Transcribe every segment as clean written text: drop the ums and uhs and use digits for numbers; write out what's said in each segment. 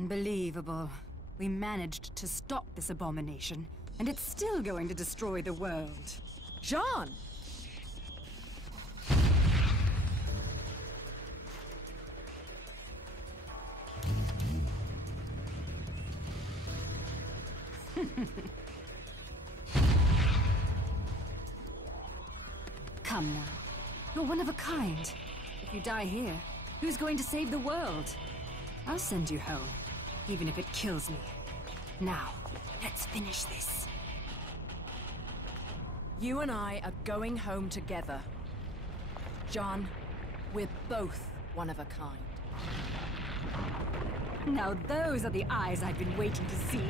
Unbelievable. We managed to stop this abomination, and it's still going to destroy the world. Jean! Come now. You're one of a kind. If you die here, who's going to save the world? I'll send you home, even if it kills me. Now, let's finish this. You and I are going home together. Jean, we're both one of a kind. Now those are the eyes I've been waiting to see.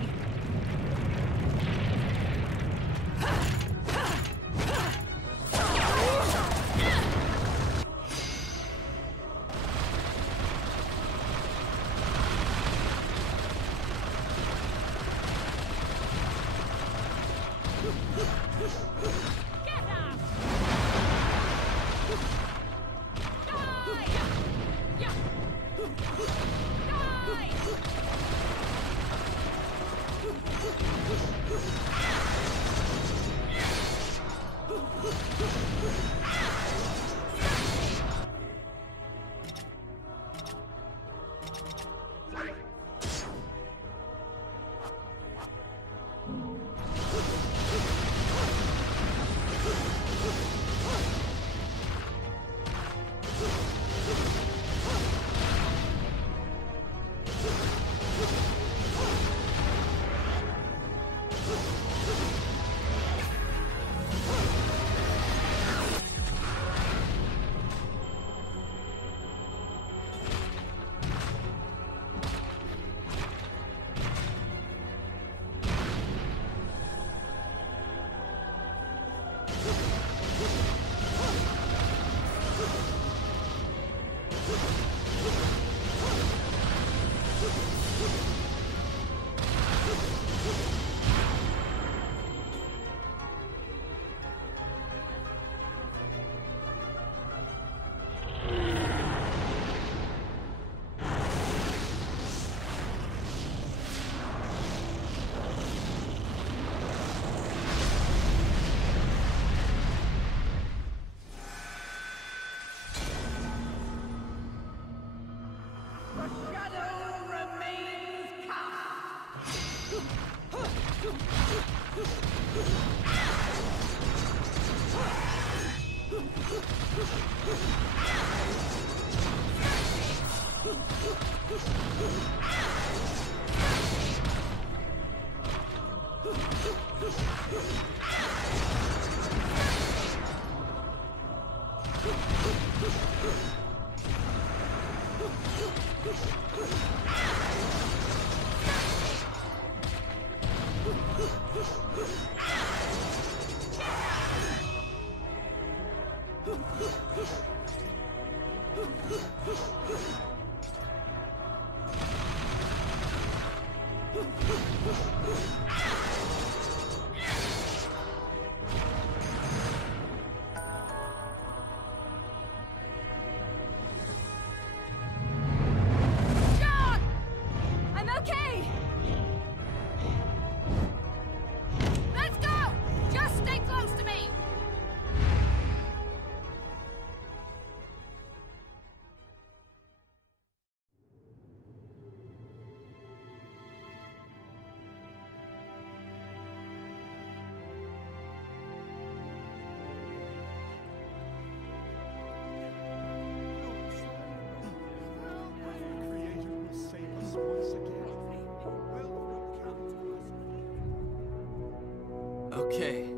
Okay,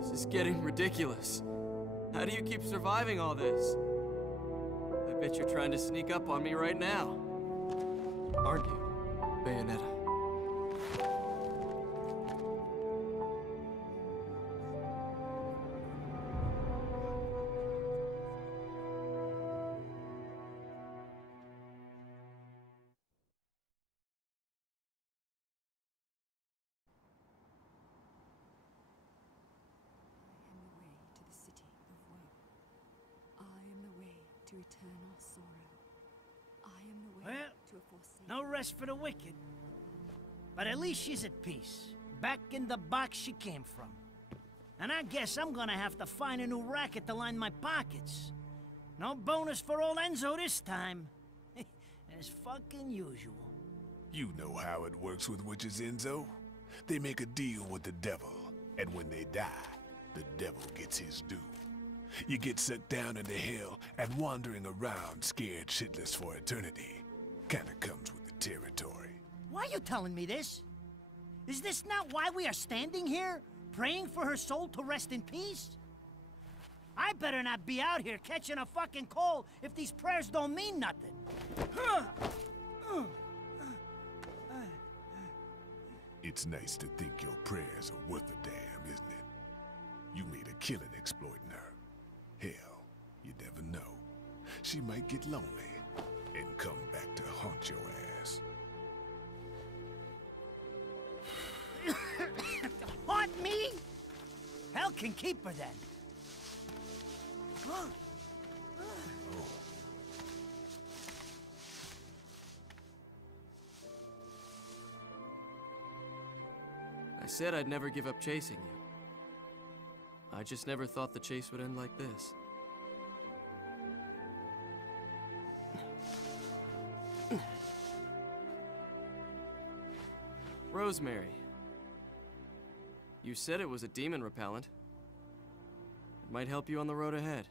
this is getting ridiculous. How do you keep surviving all this? I bet you're trying to sneak up on me right now. Aren't you, Bayonetta? To return our sorrow. I am the way. Well, to a forsaken... No rest for the wicked. But at least she's at peace. Back in the box she came from. And I guess I'm gonna have to find a new racket to line my pockets. No bonus for old Enzo this time. As fucking usual. You know how it works with witches, Enzo. They make a deal with the devil, and when they die, the devil gets his due. You get sent down into hell, and wandering around scared shitless for eternity kinda comes with the territory. Why are you telling me this? Is this not why we are standing here? Praying for her soul to rest in peace? I better not be out here catching a fucking cold if these prayers don't mean nothing. It's nice to think your prayers are worth a damn, isn't it? You made a killing exploiting her. Hell, you never know. She might get lonely and come back to haunt your ass. Haunt me? Hell can keep her then. I said I'd never give up chasing you. I just never thought the chase would end like this. Rosemary. You said it was a demon repellent. It might help you on the road ahead.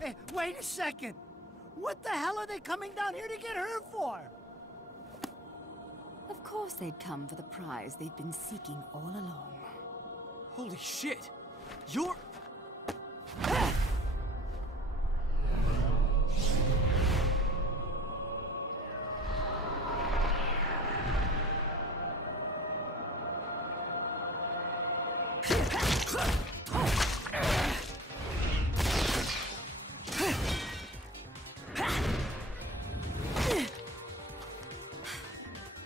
Hey, wait a second! What the hell are they coming down here to get her for? Of course they'd come for the prize they've been seeking all along. Holy shit! You're...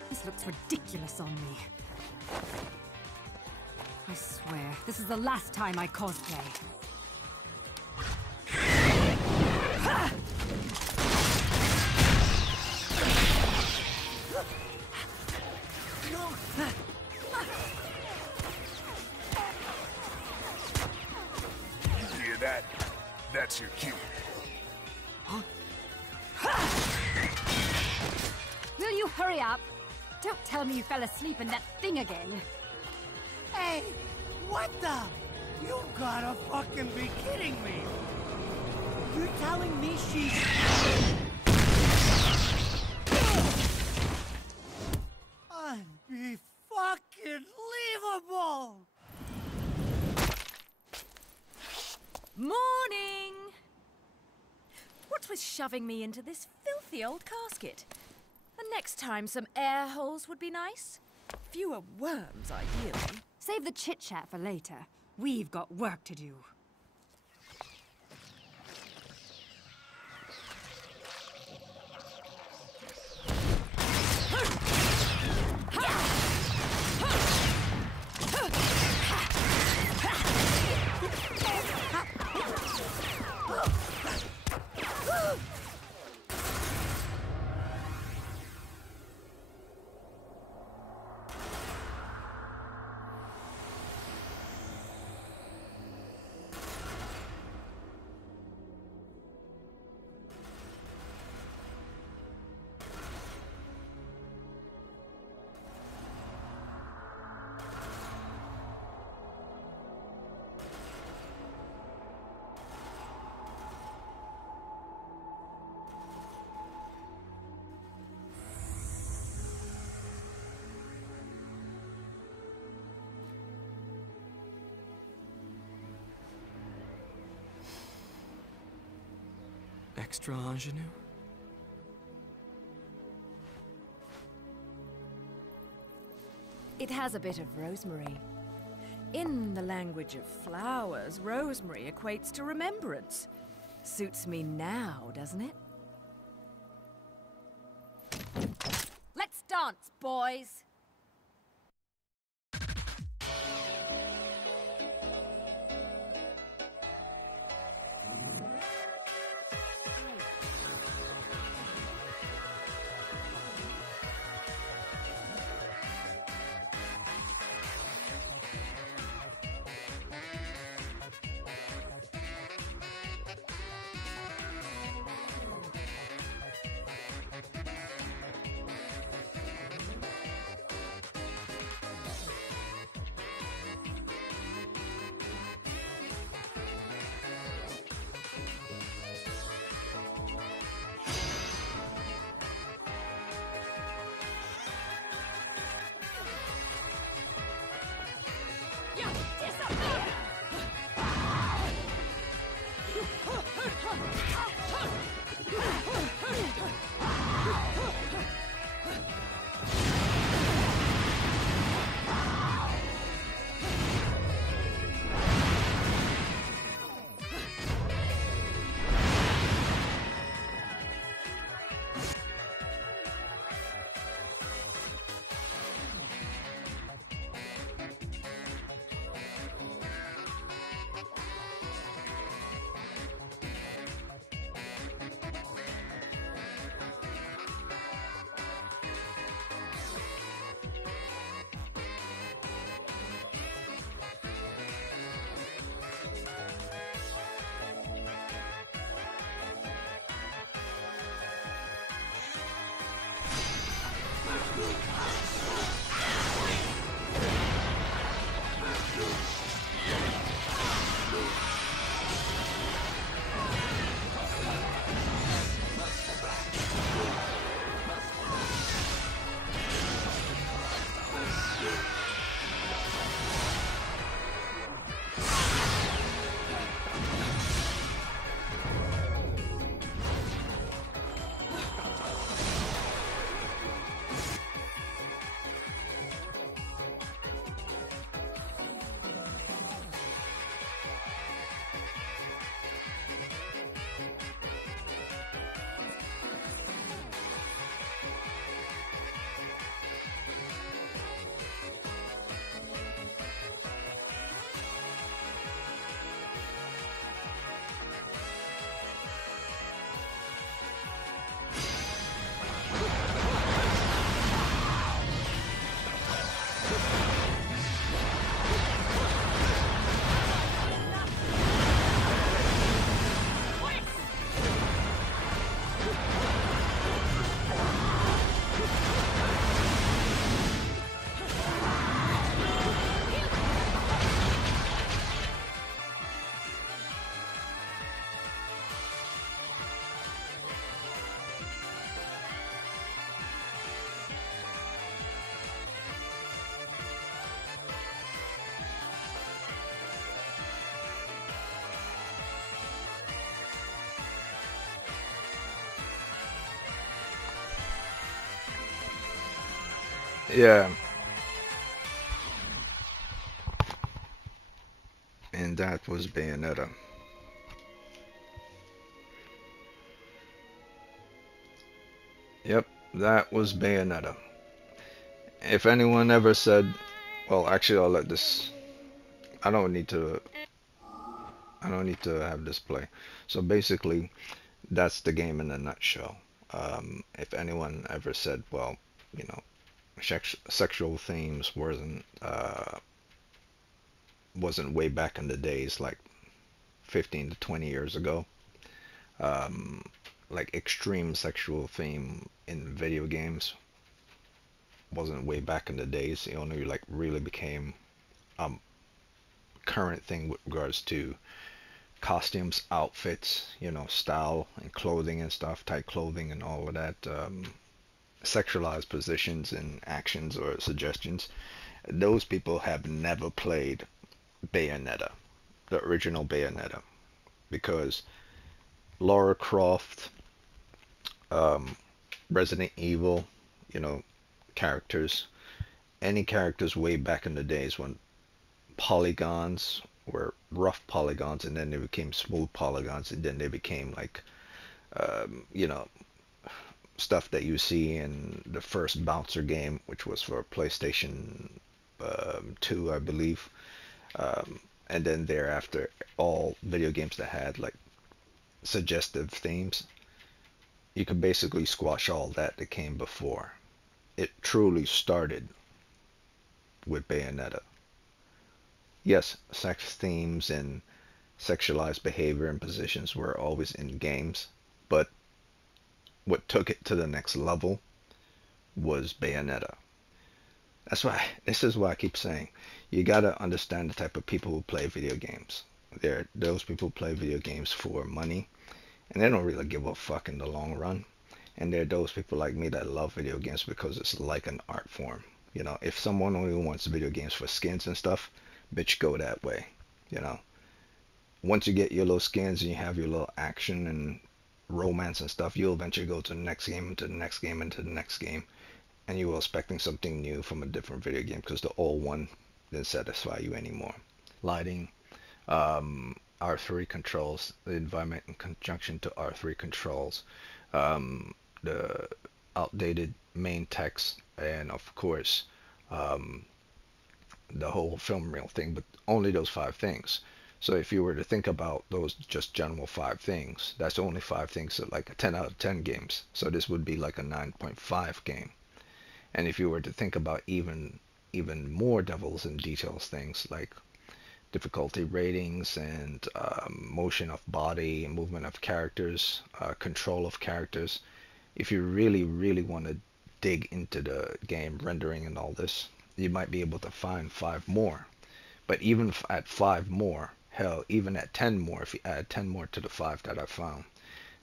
This looks ridiculous on me. I swear, this is the last time I cosplay. You hear that? That's your cue. Will you hurry up? Don't tell me you fell asleep in that thing again. Hey, what the? You gotta fucking be kidding me! You're telling me she's... Unfucking-leavable! Morning! What was shoving me into this filthy old casket? And next time some air holes would be nice. Fewer worms, ideally. Save the chit-chat for later. We've got work to do. Extra ingenue? It has a bit of rosemary. In the language of flowers, rosemary equates to remembrance. Suits me now, doesn't it? dance, boys. Yeah, and that was Bayonetta. Yep, that was Bayonetta. If anyone ever said, well, actually, I'll let this. I don't need to. I don't need to have this play. So basically, that's the game in a nutshell. If anyone ever said, well, you know, sexual themes wasn't way back in the days, like 15 to 20 years ago. Like extreme sexual theme in video games wasn't way back in the days. It only like really became current thing with regards to costumes, outfits, style and clothing and stuff, tight clothing and all of that, sexualized positions and actions or suggestions. Those people have never played Bayonetta, the original Bayonetta, because Lara Croft, Resident Evil, characters, any characters way back in the days when polygons were rough polygons and then they became smooth polygons and then they became like, stuff that you see in the first Bouncer game, which was for PlayStation 2, I believe. And then thereafter, all video games that had like suggestive themes, you could basically squash all that came before. It truly started with Bayonetta. Yes, sex themes and sexualized behavior and positions were always in games, but what took it to the next level was Bayonetta. This is why I keep saying, you gotta understand the type of people who play video games. Those people who play video games for money, and they don't really give a fuck in the long run. And there are those people like me that love video games because it's like an art form. You know, if someone only wants video games for skins and stuff, bitch, go that way. You know, once you get your little skins and you have your little action and romance and stuff, you'll eventually go to the next game, into the next game, into the next game, and you were expecting something new from a different video game because the old one didn't satisfy you anymore. Lighting, R3 controls, the environment in conjunction to R3 controls, the outdated main text, and of course the whole film reel thing, but only those 5 things. So if you were to think about those just general 5 things, that's only 5 things, so like a 10 out of 10 games. So this would be like a 9.5 game. And if you were to think about even more devils in details things like difficulty ratings and motion of body and movement of characters, control of characters, if you really want to dig into the game rendering and all this, you might be able to find 5 more. But even at 5 more, hell, even at 10 more, if you add 10 more to the 5 that I found,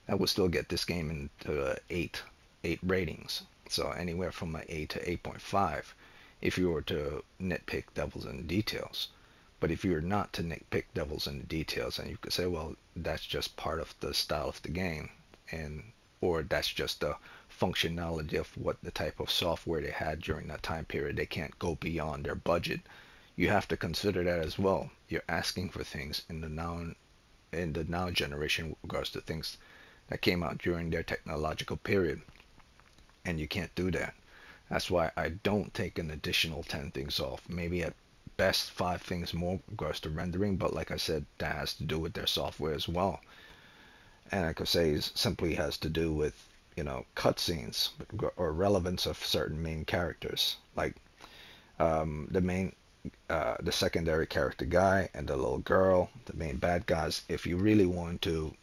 that would still get this game into 8 ratings. So anywhere from an 8 to 8.5 if you were to nitpick devils in details. But if you're not to nitpick devils in the details, and you could say, well, that's just part of the style of the game, or that's just the functionality of what the type of software they had during that time period. They can't go beyond their budget. You have to consider that as well. You're asking for things in the now generation with regards to things that came out during their technological period, and you can't do that. That's why I don't take an additional 10 things off. Maybe at best 5 things more with regards to rendering, but like I said, that has to do with their software as well. And I could say it simply has to do with, you know, cutscenes or relevance of certain main characters, like the secondary character guy and the little girl, the main bad guys. If you really want to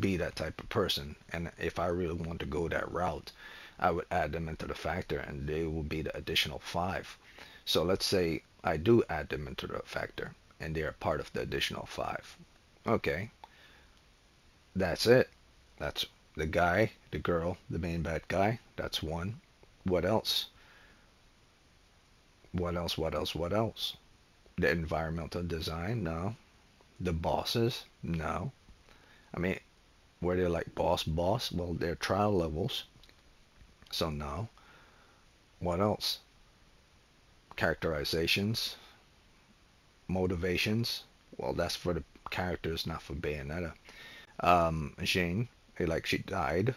be that type of person, and if I really want to go that route, I would add them into the factor, and they will be the additional 5. So let's say I do add them into the factor, and they are part of the additional 5. Okay, that's it. That's the guy, the girl, the main bad guy. That's 1. What else? What else? The environmental design? No. The bosses? No. I mean, were they like boss? Well, they're trial levels. So no. What else? Characterizations? Motivations? Well, that's for the characters, not for Bayonetta. Jane, she died.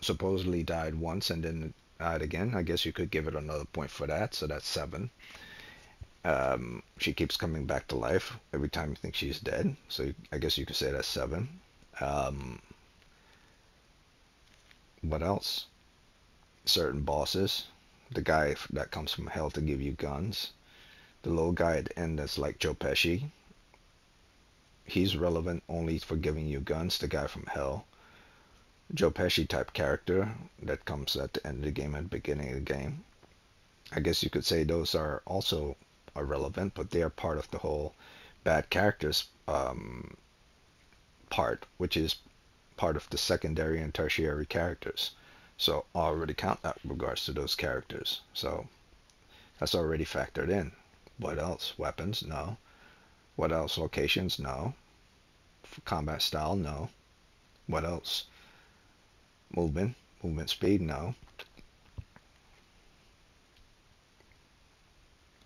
Supposedly died once and then died again. I guess you could give it another point for that, so that's 7. She keeps coming back to life every time you think she's dead, so I guess you could say that's 7. What else? Certain bosses. The guy that comes from hell to give you guns. The little guy at the end that's like Joe Pesci. He's relevant only for giving you guns, the guy from hell. Joe Pesci type character that comes at the end of the game and beginning of the game. I guess you could say those are also irrelevant, but they are part of the whole bad characters part, which is part of the secondary and tertiary characters. So I already count that with regards to those characters. So that's already factored in. What else? Weapons? No. What else? Locations? No. Combat style? No. What else? Movement speed? No.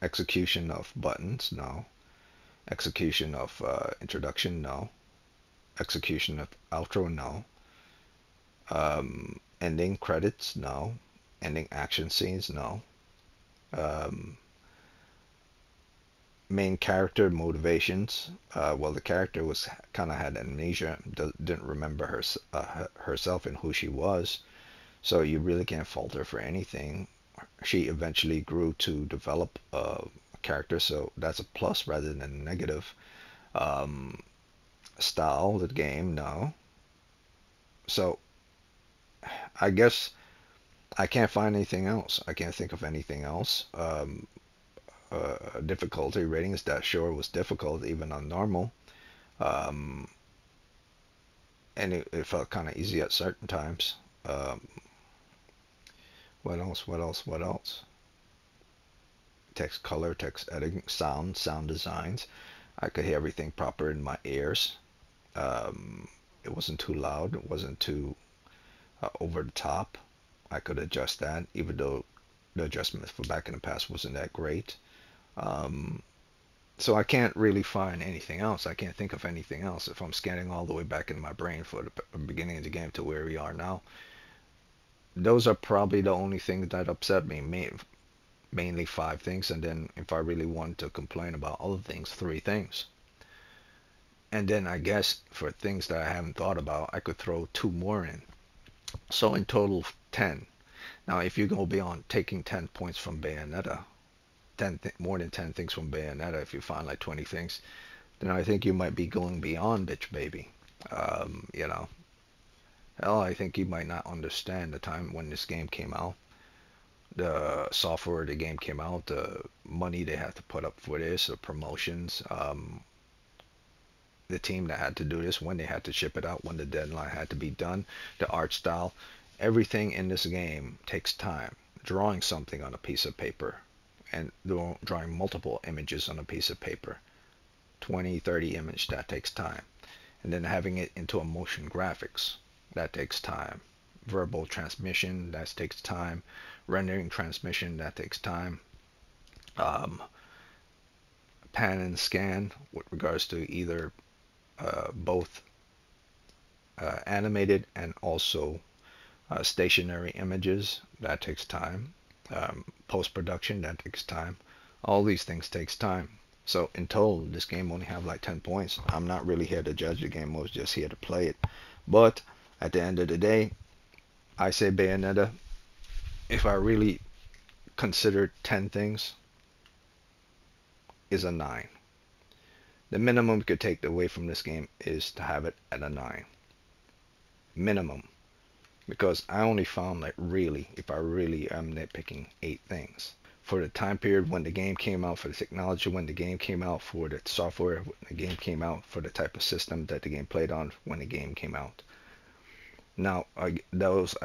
Execution of buttons? No. Execution of introduction? No. Execution of outro? No. Ending credits, no. Ending action scenes, no. Um, Main character motivations. Well, the character was kind of had amnesia, didn't remember herself and who she was, so you really can't fault her for anything. She eventually grew to develop a character, so that's a plus rather than a negative. Style of the game, no. So I guess I can't find anything else. I can't think of anything else. Difficulty ratings, that sure was difficult even on normal. And it felt kind of easy at certain times. What else? What else? What else? Text color, text editing, sound designs. I could hear everything proper in my ears. It wasn't too loud. It wasn't too over the top. I could adjust that, even though the adjustments for back in the past wasn't that great. So I can't really find anything else. I can't think of anything else. If I'm scanning all the way back in my brain for the beginning of the game to where we are now, those are probably the only things that upset me. Mainly 5 things, and then if I really want to complain about other things, 3 things. And then I guess for things that I haven't thought about, I could throw 2 more in. So in total, 10. Now, if you go beyond taking 10 points from Bayonetta, more than 10 things from Bayonetta, if you find like 20 things, then I think you might be going beyond bitch baby. You know, hell, I think you might not understand the time when this game came out, the software the game came out, the money they had to put up for this, the promotions, the team that had to do this, when they had to ship it out, when the deadline had to be done, the art style, everything in this game takes time. Drawing something on a piece of paper and drawing multiple images on a piece of paper, 20, 30 images, that takes time. And then having it into a motion graphics, that takes time. Verbal transmission, that takes time. Rendering transmission, that takes time. Pan and scan with regards to either both animated and also stationary images, that takes time. Post-production, that takes time. All these things takes time. So in total, this game only have like 10 points. I'm not really here to judge the game. I was just here to play it. But at the end of the day, I say Bayonetta, if I really consider 10 things, is a 9. The minimum you could take away from this game is to have it at a 9. Minimum. Because I only found, like, really, if I really am nitpicking, 8 things. For the time period when the game came out, for the technology when the game came out, for the software when the game came out, for the type of system that the game played on when the game came out. Now, I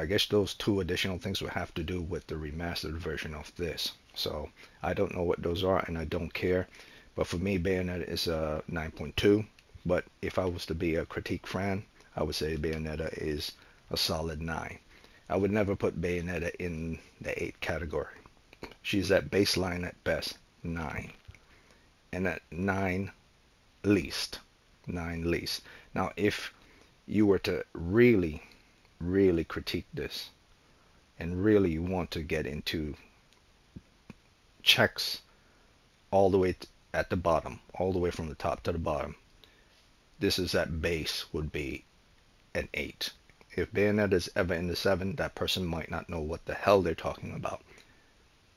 guess those 2 additional things would have to do with the remastered version of this. So, I don't know what those are, and I don't care. But for me, Bayonetta is a 9.2. But if I was to be a critique fan, I would say Bayonetta is a solid 9. I would never put Bayonetta in the 8 category. She's at baseline at best, 9. And at 9 least. 9 least. Now, if you were to really critique this, and really want to get into checks all the way at the bottom, all the way from the top to the bottom, this is at base would be an 8. If Bayonetta is ever in the 7, that person might not know what the hell they're talking about.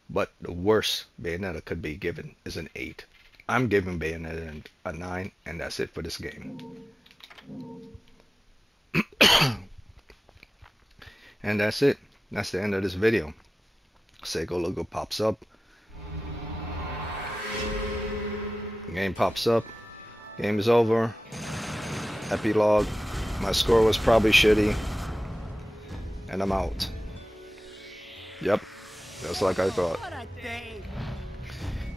But the worst Bayonetta could be given is an 8. I'm giving Bayonetta a 9, and that's it for this game. And that's it. That's the end of this video. Seiko logo pops up. Game pops up. Game is over. Epilogue. My score was probably shitty. And I'm out. Yep. Just like I thought.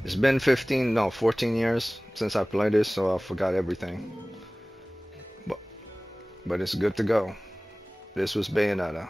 It's been 14 years since I played this, so I forgot everything. But it's good to go. This was Bayonetta.